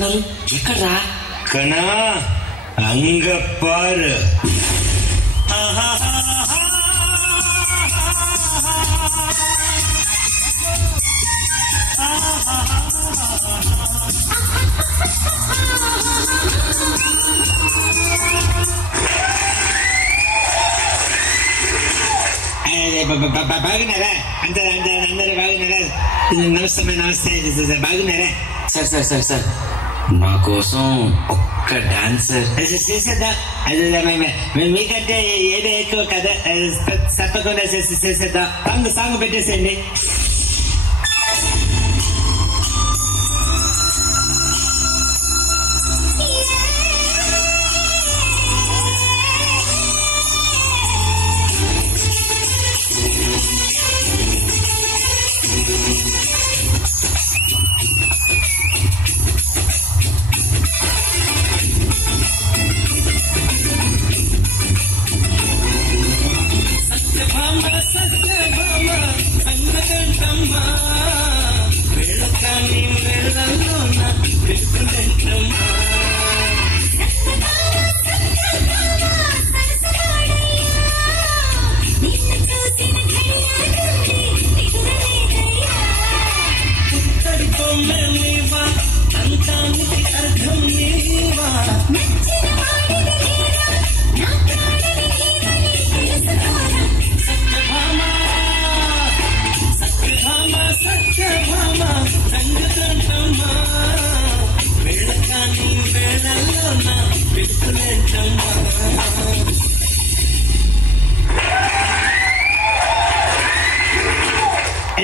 చేస్తున్నారు? ఎక్కడ్రా? కనా అంగపార్. బాగున్నారా? అందరు బాగున్నారా? నమస్తే బాగున్నారా? సార్ మా కోసం ఒక్క డాన్స్ చేసేద్దాం. మీకంటే ఏదో ఎక్కువ కదా, తప్పకుండా చేసేద్దాం. సాంగ్ పెట్టేసేయండి.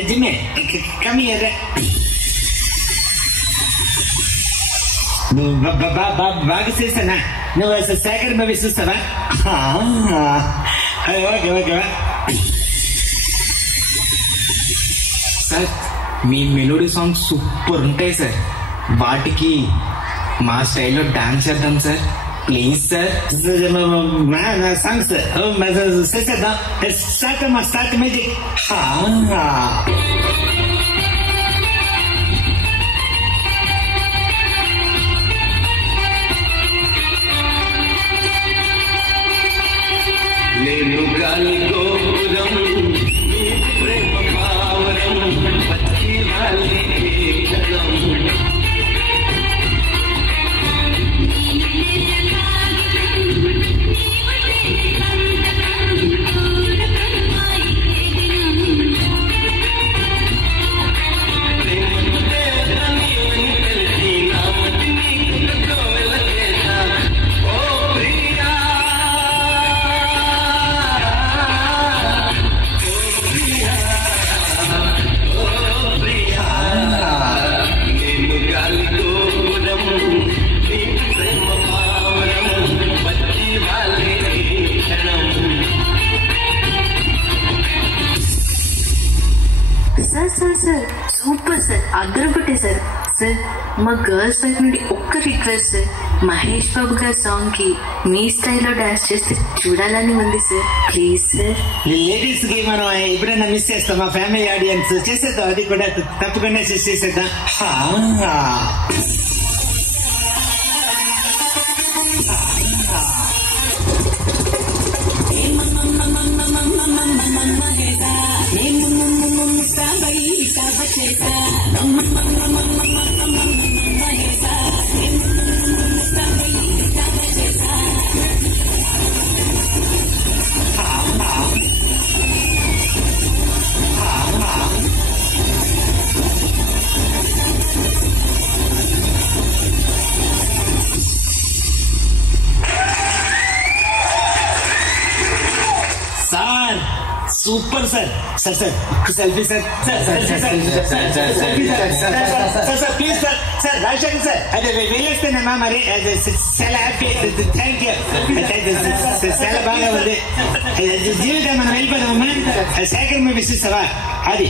Jimmy, come here. బాగా చేస్తానా? నువ్వు శేఖర్ మూవీ చూస్తావా? ఓకే. సార్ మీ మెలోడీ సాంగ్స్ సూపర్ ఉంటాయి సార్. వాటికి మా స్టైల్లో డాన్స్ చేద్దాం సార్, ప్లీజ్ సార్. సాంగ్స్ చేసేద్దాం. Start music. నేను గాలి గోపురం, ప్రేమ పావనం, పచ్చి వాలి క్షణం. సార్ సూపర్ సార్, అద్దరం కొట్టేశారు సార్. మా గర్ల్స్ వైపు నుండి ఒక్క రిక్వెస్ట్ సార్, మహేష్ బాబు గారి సాంగ్ కి మీ స్టైల్లో డాన్స్ చేస్తే చూడాలని ఉంది సార్, ప్లీజ్ సార్. లేడీస్ కి మనం ఎప్పుడైనా మిస్ చేస్తాం, మా ఫ్యామిలీ ఆడియన్స్ చేసేద్దాం. అది కూడా తప్పకుండా చేసేద్దాం. Super sir. Sir selfie sir. Please sir Rajasekhar sir, అదే వెళ్ళేస్తేనమ్మా. మరి చాలా హ్యాపీ, థ్యాంక్ యూ. చాలా బాగా ఉంది జీవితం. మనం వెళ్ళిపోదామమ్మా. శేఖర్ మీ విసిస్తావా? అది